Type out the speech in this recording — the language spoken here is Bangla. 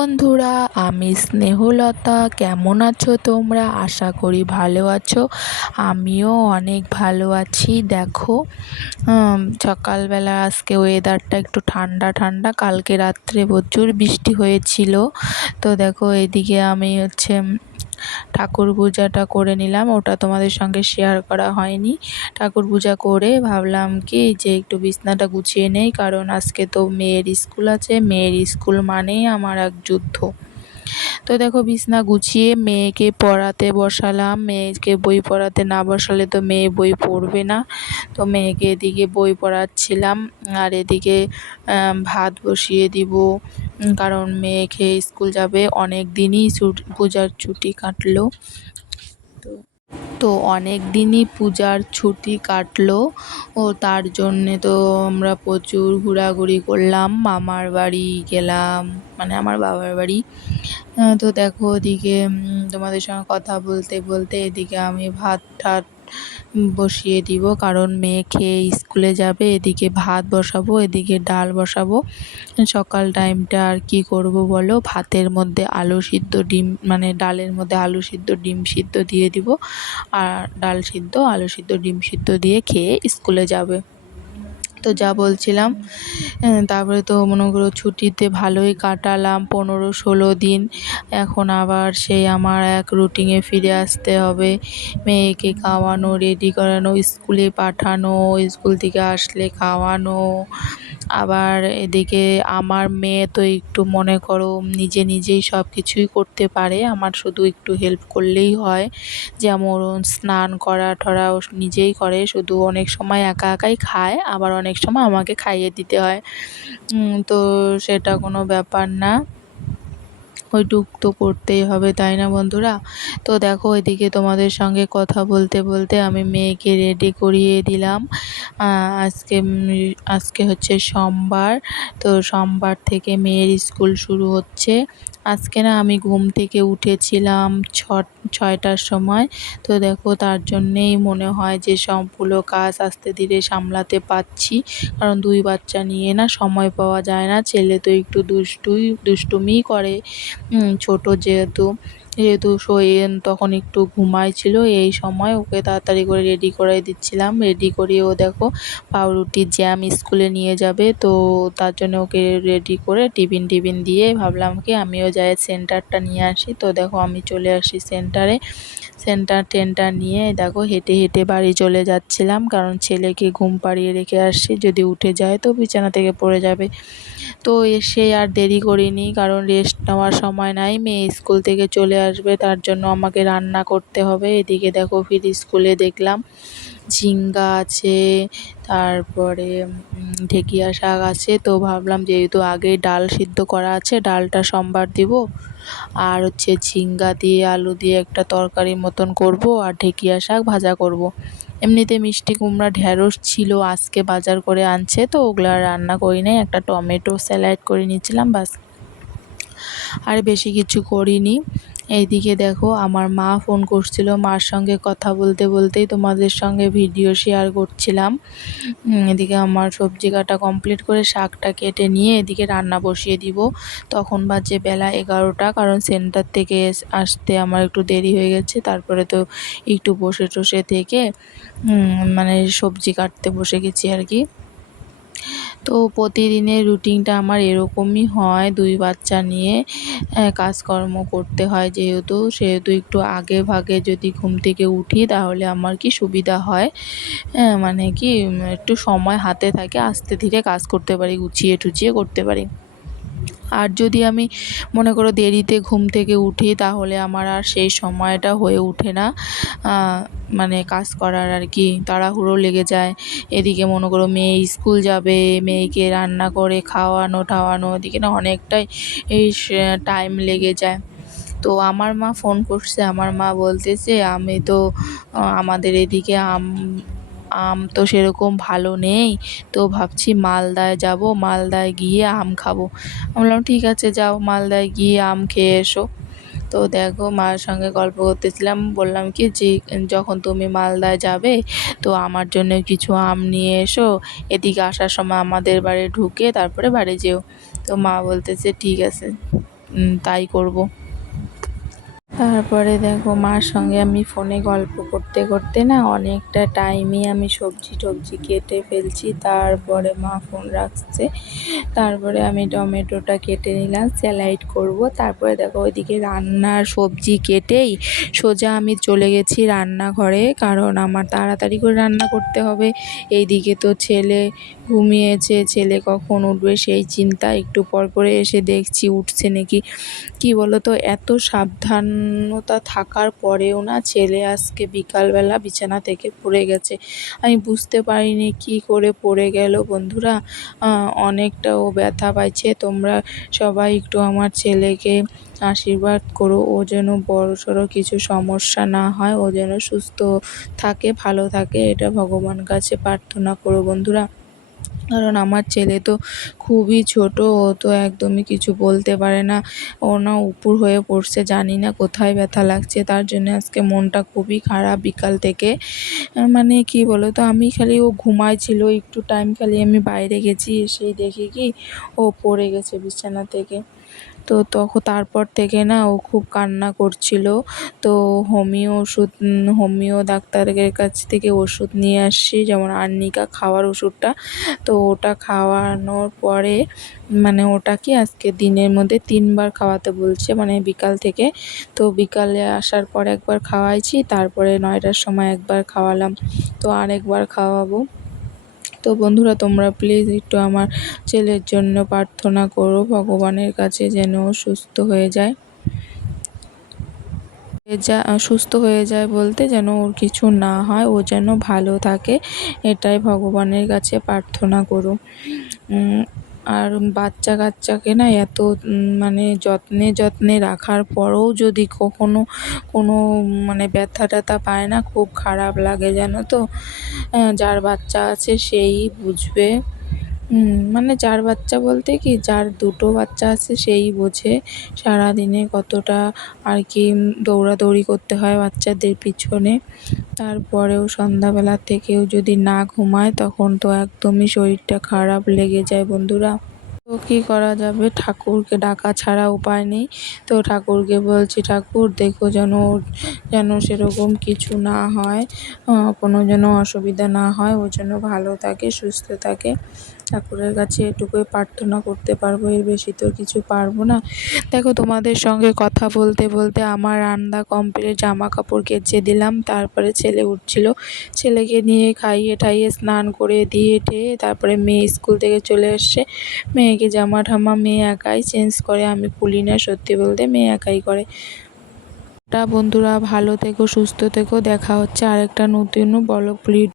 বন্ধুরা, আমি স্নেহলতা। কেমন আছো তোমরা? আশা করি ভালো আছো। আমিও অনেক ভালো আছি। দেখো, সকালবেলা আজকে ওয়েদারটা একটু ঠান্ডা ঠান্ডা। কালকে রাত্রে প্রচুর বৃষ্টি হয়েছিল। তো দেখো, এদিকে আমি ঠাকুর পূজাটা করে নিলাম। ওটা তোমাদের সঙ্গে শেয়ার করা হয়নি। ঠাকুর পূজা করে ভাবলাম কি যে একটু বিছনাটা গুছিয়ে নেই, কারণ আজকে তো মেয়ের স্কুল আছে। মেয়ের স্কুল মানেই আমার এক যুদ্ধ। তো দেখো, বিছনা গুছিয়ে মেয়েকে পড়াতে বসালাম। মেয়েকে বই পড়াতে না বসালে তো মেয়ে বই পড়বে না। তো মেয়েকে এদিকে বই পড়াচ্ছিলাম, আর এদিকে ভাত বসিয়ে দিব, কারণ মেয়ে খেয়ে স্কুল যাবে। অনেক দিনই পূজার ছুটি কাটলো। তো অনেক দিনই পূজার ছুটি কাটলো ও তার জন্যে তো আমরা প্রচুর ঘোরাঘুরি করলাম। মামার বাড়ি গেলাম, মানে আমার বাবার বাড়ি। তো দেখো, ওদিকে তোমাদের সঙ্গে কথা বলতে বলতে এদিকে আমি ভাত ঠাত বসিয়ে দিব, কারণ মেয়ে খেয়ে স্কুলে যাবে। এদিকে ভাত বসাবো, এদিকে ডাল বসাবো। সকাল টাইমটা আর কি করব বলো, ভাতের মধ্যে আলু সিদ্ধ ডিম, মানে ডালের মধ্যে আলু সিদ্ধ ডিম সিদ্ধ দিয়ে দিব, আর ডাল সিদ্ধ আলু সিদ্ধ ডিম সিদ্ধ দিয়ে খেয়ে স্কুলে যাবে। তো যা বলছিলাম, তারপরে তো মনে করো ছুটিতে ভালোই কাটালাম 15-16 দিন। এখন আবার সেই আমার এক রুটিনে ফিরে আসতে হবে। মেয়েকে খাওয়ানো, রেডি করানো, স্কুলে পাঠানো, স্কুল থেকে আসলে খাওয়ানো। আবার এদিকে আমার মেয়ে তো একটু মনে করো নিজেই সব কিছুই করতে পারে। আমার শুধু একটু হেল্প করলেই হয়। যেমন স্নান করা ঠরা ও নিজেই করে, শুধু অনেক সময় একা একাই খায়, আবার অনেক সময় আমাকে খাইয়ে দিতে হয়। তো সেটা কোনো ব্যাপার না, ওইটুক তো করতেই হবে, তাই না বন্ধুরা? তো দেখো, এদিকে তোমাদের সঙ্গে কথা বলতে বলতে আমি মেয়েকে রেডি করিয়ে দিলাম। আজকে হচ্ছে সোমবার। তো সোমবার থেকে মেয়ের স্কুল শুরু হচ্ছে। আজকে না আমি ঘুম থেকে উঠেছিলাম 6টার সময়। তো দেখো, তার জন্যেই মনে হয় যে সবগুলো কাজ আস্তে ধীরে সামলাতে পারছি, কারণ 2 বাচ্চা নিয়ে না সময় পাওয়া যায় না। ছেলে তো একটু দুষ্টুমিই করে, ছোট যেহেতু তখন একটু ঘুমাইছিল। এই সময় ওকে তাড়াতাড়ি করে রেডি করে দিচ্ছিলাম। রেডি করিয়ে ও দেখো পাউরুটি জ্যাম স্কুলে নিয়ে যাবে, তো তার জন্য ওকে রেডি করে টিফিন দিয়ে ভাবলাম কি আমিও যাই সেন্টারটা নিয়ে আসি। তো দেখো, আমি চলে আসি সেন্টারে। টেন্টার নিয়ে দেখো হেঁটে হেঁটে বাড়ি চলে যাচ্ছিলাম, কারণ ছেলেকে ঘুম পাড়িয়ে রেখে আসছি। যদি উঠে যায় তো বিছানা থেকে পড়ে যাবে। তো এসে আর দেরি করিনি, কারণ রেস্ট নেওয়ার সময় নাই। মেয়ে স্কুল থেকে চলে আসবে, তার জন্য আমাকে রান্না করতে হবে। এদিকে দেখো, ফির স্কুলে দেখলাম ঝিঙ্গা আছে, তারপরে ঢেঁকিয়া শাক আছে। তো ভাবলাম যেহেতু আগে ডাল সিদ্ধ করা আছে, ডালটা সোমবার দিব, আর ঝিঙ্গা দিয়ে আলু দিয়ে একটা তরকারি মতন করব, আর ঢেঁকিয়া শাক ভাজা করব। এমনিতে মিষ্টি কুমড়া ঢ্যাঁড়স ছিল, আজকে বাজার করে আনছে, তো ওগুলা রান্না করি নাই। একটা টমেটো স্যালাড করে নিয়েছিলাম, বাস, আর বেশি কিছু করিনি। এইদিকে দেখো, আমার মা ফোন করছিল। মার সঙ্গে কথা বলতে বলতেই তোমাদের সঙ্গে ভিডিও শেয়ার করছিলাম। এদিকে আমার সবজি কাটা কমপ্লিট করে শাকটা কেটে নিয়ে এদিকে রান্না বসিয়ে দিব। তখন বাজে বেলা 11টা, কারণ সেন্টার থেকে আসতে আমার একটু দেরি হয়ে গেছে। তারপরে তো একটু বসে টসে থেকে মানে সবজি কাটতে বসে গেছি আর কি। তো প্রতিদিনের রুটিনটা আমার এরকমই হয়। 2 বাচ্চা নিয়ে কাজকর্ম করতে হয়, সেহেতু একটু আগে ভাগে যদি ঘুম থেকে উঠি তাহলে আমার কি সুবিধা হয়, মানে কি একটু সময় হাতে থাকে, আস্তে ধীরে কাজ করতে পারি, গুছিয়ে টুচিয়ে করতে পারি। আর যদি আমি মনে করো দেরিতে ঘুম থেকে উঠি, তাহলে আমার আর সেই সময়টা হয়ে ওঠে না, মানে কাজ করার আর কি তাড়াহুড়ো লেগে যায়। এদিকে মনে করো মেয়ে স্কুল যাবে, মেয়েকে রান্না করে খাওয়ানো টাওয়ানো, এদিকে না অনেকটাই টাইম লেগে যায়। তো আমার মা ফোন করছে। আমার মা বলতেছে আমি তো আমাদের এদিকে আম তো সেরকম ভালো নেই, তো ভাবছি মালদায় যাব, মালদায় গিয়ে আম খাবো। আমি বললাম ঠিক আছে, যাও মালদায় গিয়ে আম খেয়ে এসো। তো দেখো, মার সঙ্গে গল্প করতেছিলাম, বললাম কি যে যখন তুমি মালদায় যাবে তো আমার জন্য কিছু আম নিয়ে এসো, এদিকে আসার সময় আমাদের বাড়ি ঢুকে তারপরে বাড়ি যেও। তো মা বলতেছে ঠিক আছে। তাই করব। তারপরে দেখো মার সঙ্গে আমি ফোনে গল্প করতে করতে না অনেকটা টাইমই আমি সবজি টবজি কেটে ফেলছি। তারপরে মা ফোন রাখছে, তারপরে আমি টমেটোটা কেটে নিলাম, স্যালাড করব। তারপরে দেখো ওইদিকে রান্নার সবজি কেটেই সোজা আমি চলে গেছি রান্নাঘরে, কারণ আমার তাড়াতাড়ি করে রান্না করতে হবে। এইদিকে তো ছেলে ঘুমিয়েছে, ছেলে কখন উঠবে সেই চিন্তা। একটু পর করে এসে দেখছি উঠছে নাকি। কি বলো তো, এত সাবধানতা থাকার পরেও না ছেলে আজকে বিকালবেলা বিছানা থেকে পড়ে গেছে। আমি বুঝতে পারিনি কি করে পড়ে গেল বন্ধুরা। অনেকটা ও ব্যথা পাইছে। তোমরা সবাই একটু আমার ছেলেকে আশীর্বাদ করো, ও যেন বড়সড় কিছু সমস্যা না হয়, ও যেন সুস্থ থাকে, ভালো থাকে, এটা ভগবান কাছে প্রার্থনা করো বন্ধুরা। কারণ আমার ছেলে তো খুবই ছোট, ও তো একদমই কিছু বলতে পারে না। ও না উপুর হয়ে পড়ছে, জানি না কোথায় ব্যথা লাগছে। তার জন্য আজকে মনটা খুবই খারাপ বিকাল থেকে। মানে কি বলো তো, আমি খালি ও ঘুমাইছিল একটু টাইম, খালি আমি বাইরে গেছি, এসেই দেখি কি ও পড়ে গেছে বিছানা থেকে। তো তখন তারপর থেকে না ও খুব কান্না করছিল। তো হোমিও ডাক্তারের কাছ থেকে ওষুধ নিয়ে আসছি, যেমন আর্নিকা খাওয়ার ওষুধটা। তো ওটা খাওয়ানোর পরে মানে ওটা কি আজকে দিনের মধ্যে 3 বার খাওয়াতে বলছে, মানে বিকাল থেকে। তো বিকালে আসার পর একবার খাওয়াইছি, তারপরে 9টার সময় একবার খাওয়ালাম, তো আরেকবার খাওয়াবো। তো বন্ধুরা তোমরা প্লিজ একটু আমার ছেলের জন্য প্রার্থনা করো ভগবানের কাছে, যেন ও সুস্থ হয়ে যায়। সুস্থ হয়ে যায় বলতে যেন ওর কিছু না হয়, ও যেন ভালো থাকে, এটাই ভগবানের কাছে প্রার্থনা করো। আর বাচ্চা কাচ্চাকে না এত মানে যত্নে যত্নে রাখার পরেও যদি কখনো কোনো মানে ব্যথা ট্যাথা পায় না, খুব খারাপ লাগে জানো তো। যার বাচ্চা আছে সেই বুঝবে। মানে যার বাচ্চা বলতে কি, যার 2টো বাচ্চা আছে সেই বোঝে সারাদিনে কতটা আর কি দৌড়াদৌড়ি করতে হয় বাচ্চাদের পিছনে। তারপরেও সন্ধ্যাবেলা থেকেও যদি না ঘুমায় তখন তো একদমই শরীরটা খারাপ লেগে যায় বন্ধুরা। তো কী করা যাবে, ঠাকুরকে ডাকা ছাড়া উপায় নেই। তো ঠাকুরকে বলছি, ঠাকুর দেখো যেন সেরকম কিছু না হয়, কোনো যেন অসুবিধা না হয়, ও যেন ভালো থাকে, সুস্থ থাকে। ঠাকুরের কাছে এটুকুই প্রার্থনা করতে পারবো, এর বেশি তো কিছু পারবো না। দেখো তোমাদের সঙ্গে কথা বলতে বলতে আমার রান্না কমপ্লিট, জামা কাপড় কেচে দিলাম। তারপরে ছেলে উঠছিল, ছেলেকে নিয়ে খাইয়ে ঠাইয়ে স্নান করে দিয়ে টেয়ে তারপরে মেয়ে স্কুল থেকে চলে এসছে। মেয়েকে জামা ঠামা মেয়ে একাই চেঞ্জ করে, আমি খুলি না, সত্যি বলতে মেয়ে একাই করে। বন্ধুরা ভালো থেকো, সুস্থ থেকো, দেখা হচ্ছে আরেকটা নতুন ব্লগ ভিডিও।